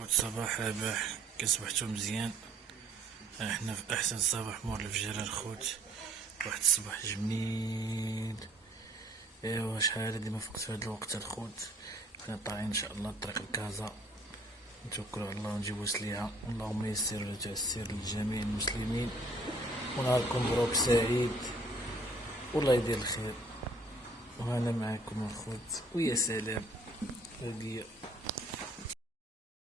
خوت صباح رباح، كصبحتو مزيان. احنا في احسن صباح مور الفجر الخوت. واحد الصباح جميل. ايوا شحال هادي ما فقت هاد الوقت الخوت. حنا طالعين ان شاء الله طريق الكازا، نتوكلوا على الله ونجيبو سليعة. اللهم يسر ولا تعسر لجميع المسلمين، ونهاركم مبروك سعيد والله يدير الخير. وهنا معاكم الخوت، ويا سلام وديا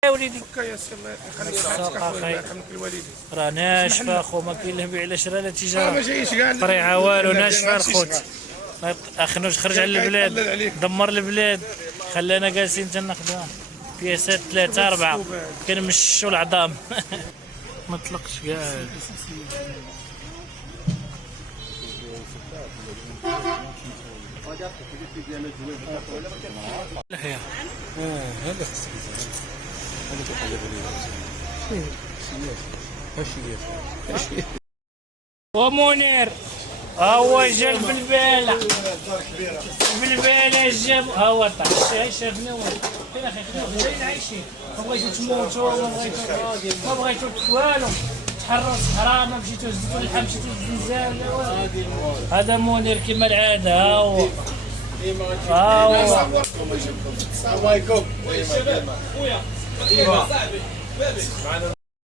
يا وليدي يا سي الله يخليك الساق الله اخي يرحمك الوالدين. راه ناشفه اخو، ما كاين له بيع لا شرا لا ما تجاره، جايش كاع طريعه والو، لا ناشفه شي الخوت. صغار. اخنوش خرج على يطلل البلاد، عليك. دمر البلاد، خلانا جالسين تناخذوا بياسات 3 4 كنمشوا العظام. ما طلقش كاع. لحيه هذا خصك هذا كيقلب عليه هاشي ومنير ها هو جا بالبالة، بالبالة جاب ها هو طاح. شافنا فين اخي فين عايشين؟ ما بغيتو تموتوا، ما بغيتو والو، تحرص حرام، ما مشيتو هزيتو اللحم، مشيتو للزنزان لا والو. هذا منير كما العادة، ها هو ها هو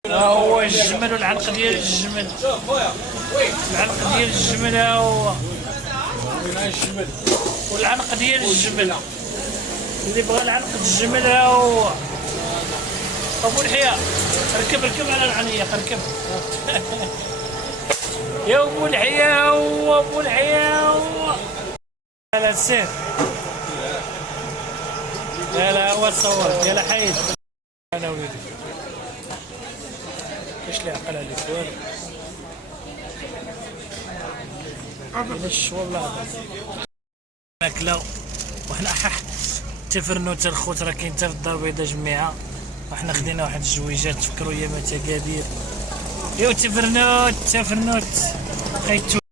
ها هو الجمل والعنق ديال الجمل، العنق ديال الجمل ها هو، والعنق ديال الجمل اللي بغى العنق الجمل ها هو. ابو الحياة ركب على العنيق، ركب. يا ابو الحياة هو، ابو الحياة هو. لا سير، لا هو تصور يا حيد. انا وليدي ايش اللي عقل عليك والو؟ مش والله ماكله. وحنا تفرنوت الخوت، راه كاين حتى في الدار البيضاء جميعه، وحنا خدينا واحد الجويجات تفكروا يا متقادير. يو تفرنوت خيتو